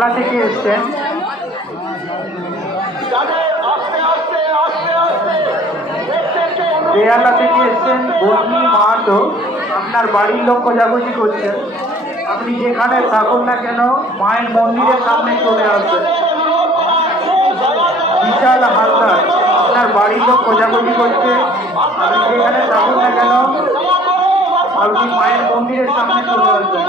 বেহালা থেকে এসছেন। বেহালা থেকে এসছেন বর্ণি মাহাতো। আপনার বাড়ির লোক খোঁজাখুঁজি করছেন। আপনি যেখানে থাকুন না কেন মায়ের মন্দিরের সামনে চলে আসবেন। বিশাল হালদার, আপনার বাড়ির লোক খোঁজাখুঁজি করছে। আপনি যেখানে থাকুন না কেন আপনি মায়ের মন্দিরের সামনে চলে আসবেন।